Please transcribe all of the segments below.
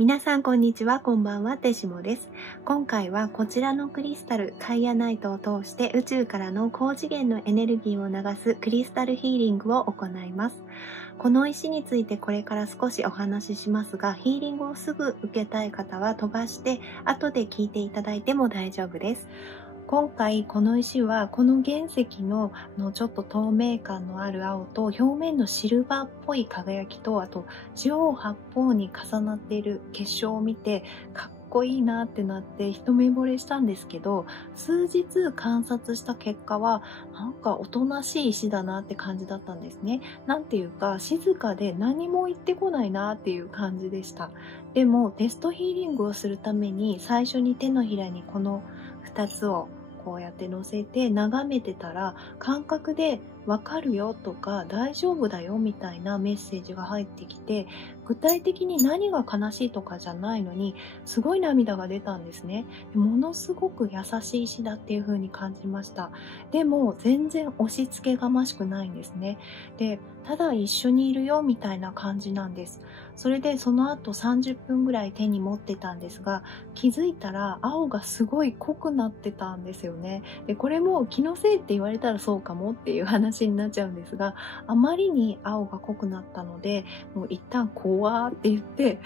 皆さんこんにちは、こんばんは、てしもです。今回はこちらのクリスタル、カイアナイトを通して宇宙からの高次元のエネルギーを流すクリスタルヒーリングを行います。この石についてこれから少しお話ししますが、ヒーリングをすぐ受けたい方は飛ばして後で聞いていただいても大丈夫です。今回この石はこの原石のちょっと透明感のある青と表面のシルバーっぽい輝きと、あと四方八方に重なっている結晶を見てかっこいいなってなって一目惚れしたんですけど、数日観察した結果はなんかおとなしい石だなって感じだったんですね。なんていうか静かで何も言ってこないなっていう感じでした。でもテストヒーリングをするために最初に手のひらにこの2つをこうやって乗せて眺めてたら、感覚でわかるよとか大丈夫だよみたいなメッセージが入ってきて、具体的に何が悲しいとかじゃないのにすごい涙が出たんですね。ものすごく優しい石だっていう風に感じました。でも全然押し付けがましくないんですね。で、ただ一緒にいるよみたいな感じなんです。それでその後30分ぐらい手に持ってたんですが、気づいたら青がすごい濃くなってたんですよね。で、これも気のせいって言われたらそうかもっていう話になっちゃうんですが、あまりに青が濃くなったので、もう一旦怖ーって言って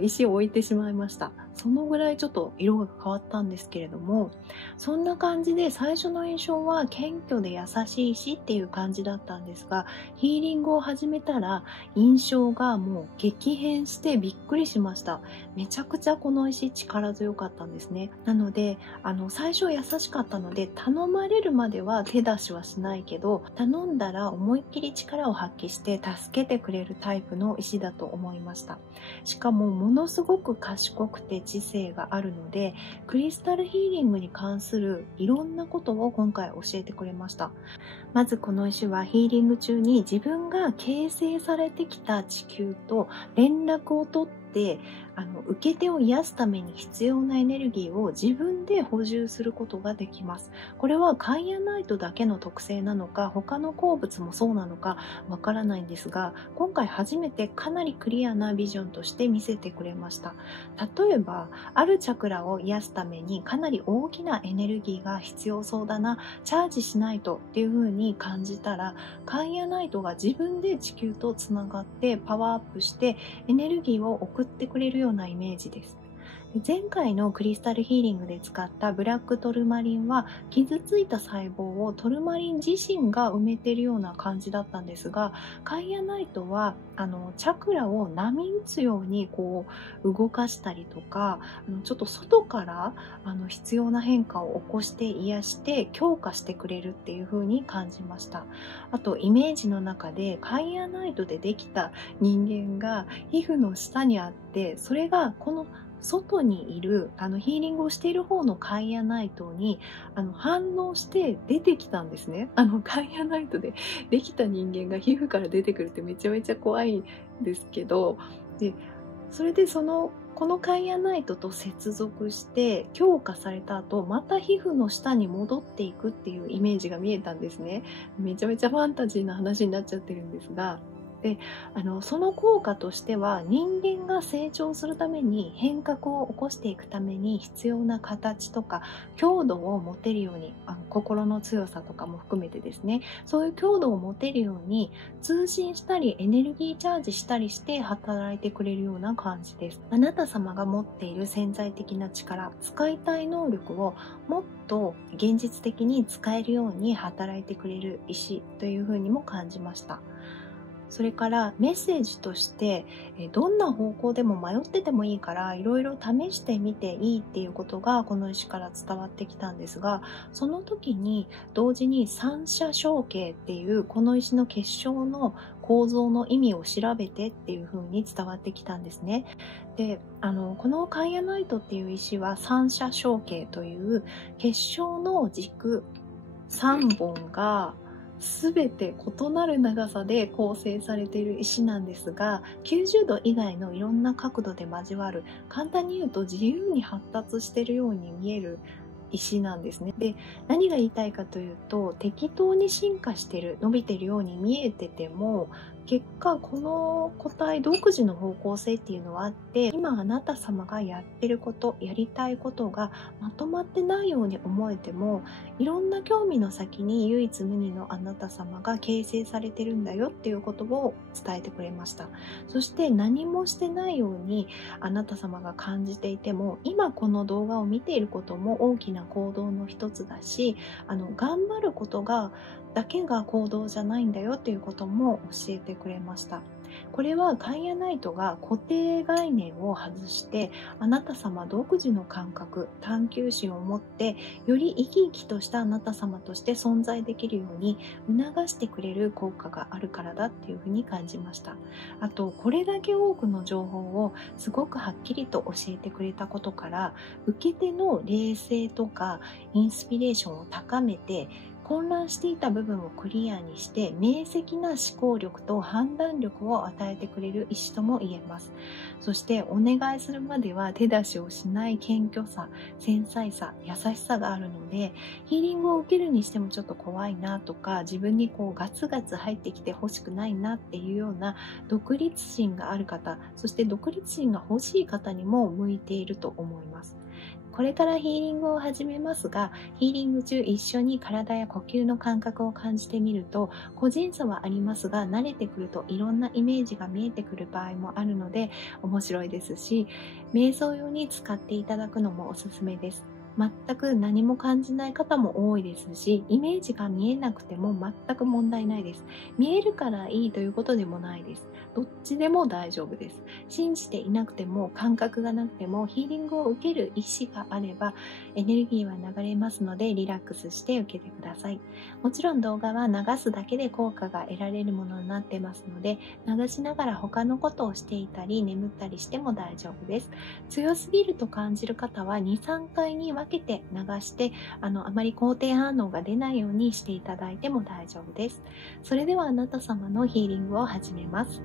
石を置いてしまいました。そのぐらいちょっと色が変わったんですけれども、そんな感じで最初の印象は謙虚で優しい石っていう感じだったんですが、ヒーリングを始めたら印象がもう激変してびっくりしました。めちゃくちゃこの石力強かったんですね。なので最初優しかったので、頼まれるまでは手出しはしないけど、頼んだら思いっきり力を発揮して助けてくれるタイプの石だと思いました。しかもものすごく賢くて知性があるので、クリスタルヒーリングに関するいろんなことを今回教えてくれました。まずこの石はヒーリング中に自分が形成されてきた地球と連絡を取って受け手を癒すために必要なエネルギーを自分で補充することができます。これはカイアナイトだけの特性なのか他の鉱物もそうなのかわからないんですが、今回初めてかなりクリアなビジョンとして見せてくれました。例えばあるチャクラを癒すためにかなり大きなエネルギーが必要そうだな、チャージしないとっていう風に感じたら、カイアナイトが自分で地球とつながってパワーアップしてエネルギーを送ってくれるようなイメージです。前回のクリスタルヒーリングで使ったブラックトルマリンは傷ついた細胞をトルマリン自身が埋めているような感じだったんですが、カイアナイトはチャクラを波打つようにこう動かしたりとか、ちょっと外から必要な変化を起こして癒して強化してくれるっていう風に感じました。あとイメージの中でカイアナイトでできた人間が皮膚の下にあって、それがこの外にいるヒーリングをしている方のカイアナイトに反応して出てきたんですね。カイアナイトでできた人間が皮膚から出てくるってめちゃめちゃ怖いんですけど、でそれでこのカイアナイトと接続して強化された後、また皮膚の下に戻っていくっていうイメージが見えたんですね。めちゃめちゃファンタジーな話になっちゃってるんですが、でその効果としては、人間が成長するために変革を起こしていくために必要な形とか強度を持てるように、心の強さとかも含めてですね、そういう強度を持てるように通信したりエネルギーチャージしたりして働いてくれるような感じです。あなた様が持っている潜在的な力、使いたい能力をもっと現実的に使えるように働いてくれる石というふうにも感じました。それからメッセージとして、どんな方向でも迷っててもいいからいろいろ試してみていいっていうことがこの石から伝わってきたんですが、その時に同時に三者象形っていうこの石の結晶の構造の意味を調べてっていう風に伝わってきたんですね。でこのカイアナイトっていう石は三者象形という結晶の軸3本がすべて異なる長さで構成されている石なんですが、90度以外のいろんな角度で交わる、簡単に言うと自由に発達しているように見える石なんですね。で、何が言いたいかというと、適当に進化してる、伸びてるように見えてても、結果、この個体独自の方向性っていうのはあって、今あなた様がやってること、やりたいことがまとまってないように思えても、いろんな興味の先に唯一無二のあなた様が形成されてるんだよっていうことを伝えてくれました。そして何もしてないようにあなた様が感じていても、今この動画を見ていることも大きな行動の一つだし、頑張ることだけが行動じゃないんだよっていうことも教えてくれました。これはカイアナイトが固定概念を外して、あなた様独自の感覚、探求心を持ってより生き生きとしたあなた様として存在できるように促してくれる効果があるからだっていうふうに感じました。あと、これだけ多くの情報をすごくはっきりと教えてくれたことから、受け手の冷静とかインスピレーションを高めて、混乱していた部分をクリアにして明晰な思考力と判断力を与えてくれる石とも言えます。そしてお願いするまでは手出しをしない謙虚さ、繊細さ、優しさがあるので、ヒーリングを受けるにしてもちょっと怖いなとか、自分にガツガツ入ってきてほしくないなっていうような独立心がある方、そして独立心が欲しい方にも向いていると思います。これからヒーリングを始めますが、ヒーリング中一緒に体や呼吸の感覚を感じてみると、個人差はありますが、慣れてくるといろんなイメージが見えてくる場合もあるので、面白いですし、瞑想用に使っていただくのもおすすめです。全く何も感じない方も多いですし、イメージが見えなくても全く問題ないです。見えるからいいということでもないです。どっちでも大丈夫です。信じていなくても、感覚がなくても、ヒーリングを受ける意思があれば、エネルギーは流れますので、リラックスして受けてください。もちろん動画は流すだけで効果が得られるものになってますので、流しながら他のことをしていたり、眠ったりしても大丈夫です。強すぎると感じる方は、2、3回に分けて流して、あまり肯定反応が出ないようにしていただいても大丈夫です。それではあなた様のヒーリングを始めます。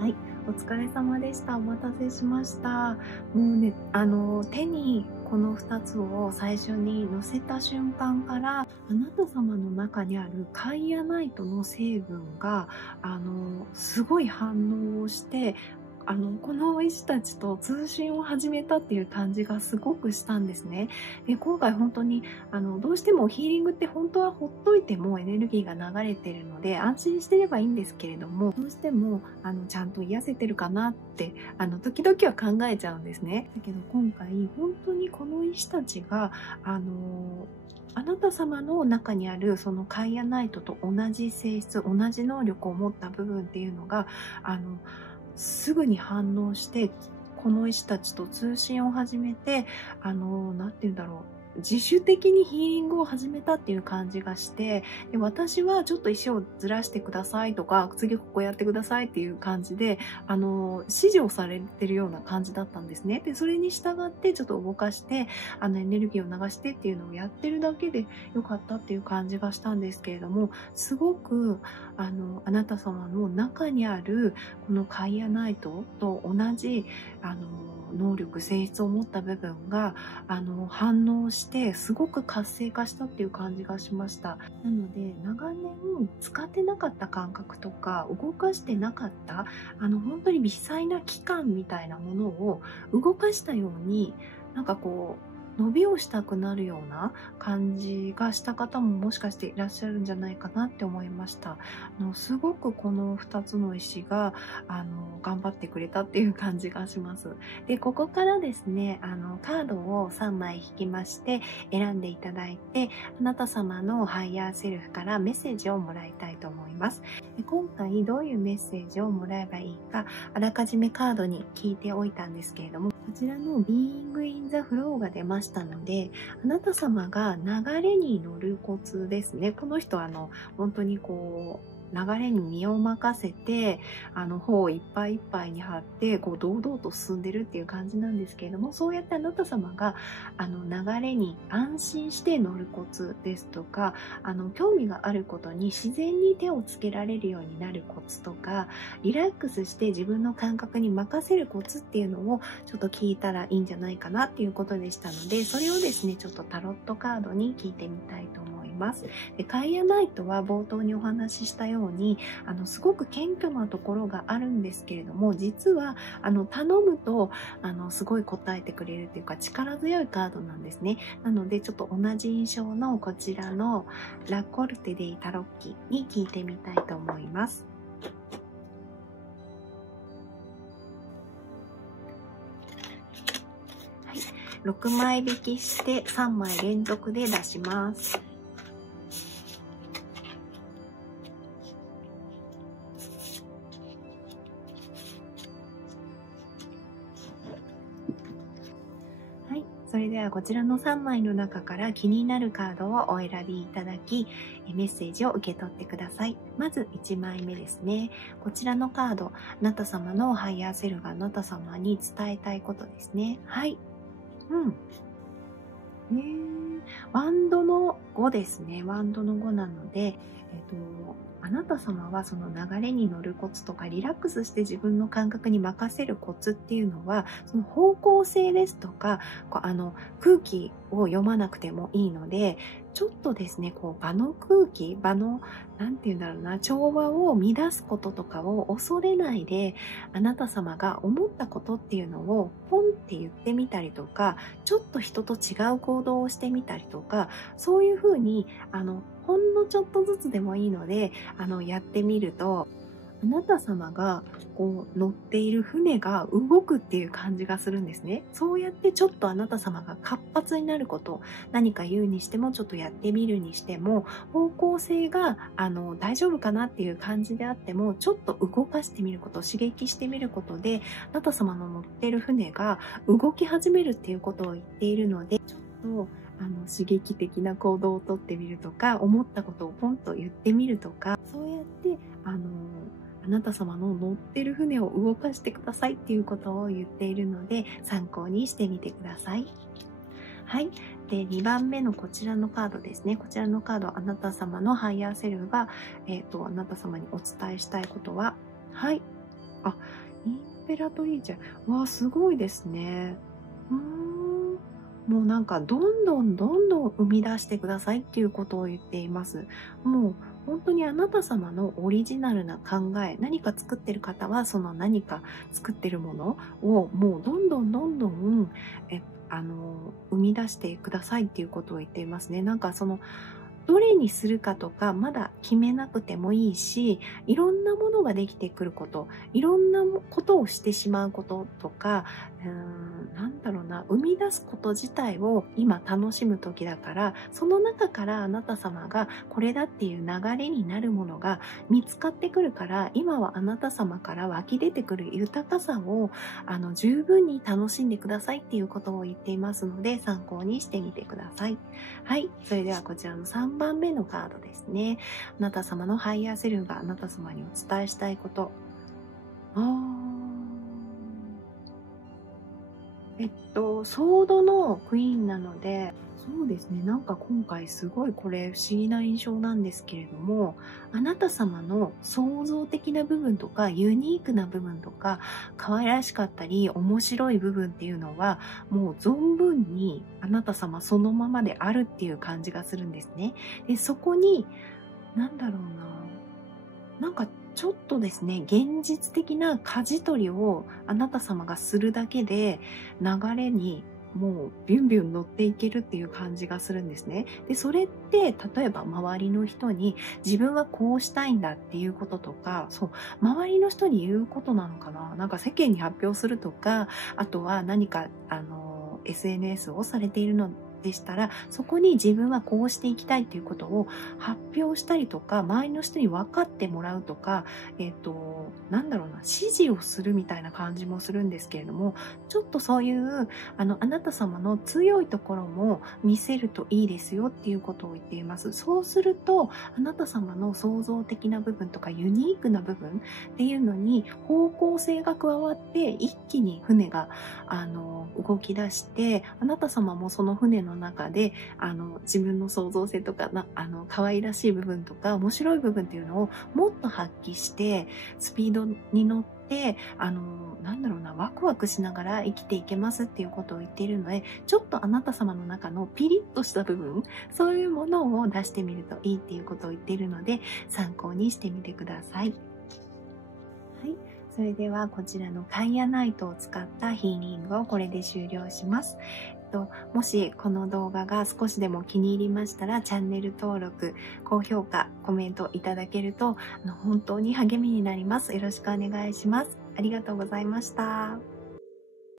はい、お疲れ様でした。お待たせしました。もうね、手にこの2つを最初に乗せた瞬間から、あなた様の中にあるカイアナイトの成分が、すごい反応をして、この石たちと通信を始めたっていう感じがすごくしたんですね。で、今回本当に、どうしてもヒーリングって本当はほっといてもエネルギーが流れてるので、安心してればいいんですけれども、どうしても、ちゃんと癒せてるかなって、時々は考えちゃうんですね。だけど今回、本当にこの石たちが、あなた様の中にあるそのカイアナイトと同じ性質、同じ能力を持った部分っていうのが、すぐに反応して、この石たちと通信を始めて、なんて言うんだろう。自主的にヒーリングを始めたっていう感じがして、で、私はちょっと石をずらしてくださいとか、次ここやってくださいっていう感じで、指示をされてるような感じだったんですね。で、それに従ってちょっと動かして、エネルギーを流してっていうのをやってるだけでよかったっていう感じがしたんですけれども、すごく、あなた様の中にある、このカイアナイトと同じ、能力、性質を持った部分が、反応して、すごく活性化したっていう感じがしました。なので、長年使ってなかった感覚とか、動かしてなかった、本当に微細な器官みたいなものを動かしたように、なんかこう、伸びをしたくなるような感じがした方ももしかしていらっしゃるんじゃないかなって思いました。すごくこの2つの石が、頑張ってくれたっていう感じがします。で、ここからですね、カードを3枚引きまして、選んでいただいて、あなた様のハイヤーセルフからメッセージをもらいたいと思います。で、今回どういうメッセージをもらえばいいか、あらかじめカードに聞いておいたんですけれども、こちらの Being in the Flow が出ましたので、あなた様が流れに乗るコツですね。この人は本当にこう、流れに身を任せて、頬をいっぱいいっぱいに張って、こう、堂々と進んでるっていう感じなんですけれども、そうやってあなた様が、流れに安心して乗るコツですとか、興味があることに自然に手をつけられるようになるコツとか、リラックスして自分の感覚に任せるコツっていうのをちょっと聞いたらいいんじゃないかなっていうことでしたので、それをですね、ちょっとタロットカードに聞いてみたいと思います。で、カイアナイトは冒頭にお話ししたように、すごく謙虚なところがあるんですけれども、実は、頼むと、すごい答えてくれるというか、力強いカードなんですね。なので、ちょっと同じ印象のこちらのラコルテ・デイ・タロッキに聞いてみたいと思います。はい、6枚引きして3枚連続で出します。それではこちらの3枚の中から気になるカードをお選びいただき、メッセージを受け取ってください。まず1枚目ですね。こちらのカード、あなた様のハイヤーセルがあなた様に伝えたいことですね。はい。ワンドの5ですね。ワンドの5なので、あなた様はその流れに乗るコツとかリラックスして自分の感覚に任せるコツっていうのは、その方向性ですとか、空気を読まなくてもいいので、ちょっとですね、こう場の空気、なんて言うんだろうな、調和を乱すこととかを恐れないで、あなた様が思ったことっていうのをポンって言ってみたりとか、ちょっと人と違う行動をしてみたりとか、そういうふうに、ほんのちょっとずつでもいいので、やってみると、あなた様がこう乗っている船が動くっていう感じがするんですね。そうやってちょっとあなた様が活発になること、何か言うにしてもちょっとやってみるにしても、方向性が大丈夫かなっていう感じであっても、ちょっと動かしてみること、刺激してみることで、あなた様の乗っている船が動き始めるっていうことを言っているので、ちょっと刺激的な行動をとってみるとか、思ったことをポンと言ってみるとか、そうやってあなた様の乗ってる船を動かしてくださいっていうことを言っているので、参考にしてみてください。はい。で、2番目のこちらのカードですね。こちらのカード、あなた様のハイヤーセルフが、あなた様にお伝えしたいことは、はい。あ、インペラトリーチェ。わあ、すごいですね。もうなんか、どんどん生み出してくださいっていうことを言っています。もう、本当にあなた様のオリジナルな考え、何か作ってる方は、その何か作ってるものを、もうどんどん、生み出してくださいっていうことを言っていますね。なんかどれにするかとかまだ決めなくてもいいし、いろんなものができてくること、いろんなことをしてしまうこととか、なんだろうな、生み出すこと自体を今楽しむ時だから、その中からあなた様がこれだっていう流れになるものが見つかってくるから、今はあなた様から湧き出てくる豊かさを十分に楽しんでくださいっていうことを言っていますので、参考にしてみてください。はい。それではこちらの3番目のカードですね。あなた様のハイヤーセルフがあなた様にお伝えしたいこと。ソードのクイーンなので、そうですね。なんか今回すごいこれ不思議な印象なんですけれども、あなた様の創造的な部分とかユニークな部分とか可愛らしかったり面白い部分っていうのはもう存分にあなた様そのままであるっていう感じがするんですね。で、そこに、なんだろうな。なんかちょっとですね、現実的な舵取りをあなた様がするだけで流れにもうビュンビュン乗っていけるっていう感じがするんですね。で、それって例えば周りの人に自分はこうしたいんだっていうこととか、そう、周りの人に言うことなのかな、なんか世間に発表するとか、あとは何かSNS をされているのでしたら、そこに自分はこうしていきたいっていうことを発表したりとか、周りの人に分かってもらうとか、なんだろうな、指示をするみたいな感じもするんですけれども、ちょっとそういう、あなた様の強いところも見せるといいですよっていうことを言っています。そうすると、あなた様の創造的な部分とかユニークな部分っていうのに方向性が加わって、一気に船が、動き出して、あなた様もその船の中で自分の創造性とか可愛らしい部分とか面白い部分っていうのをもっと発揮してスピードに乗ってなんだろうな、ワクワクしながら生きていけますっていうことを言っているので、ちょっとあなた様の中のピリッとした部分、そういうものを出してみるといいっていうことを言っているので、参考にしてみてください。はい。それではこちらのカイアナイトを使ったヒーリングをこれで終了します。もしこの動画が少しでも気に入りましたら、チャンネル登録、高評価、コメントいただけると本当に励みになります。よろしくお願いします。ありがとうございました。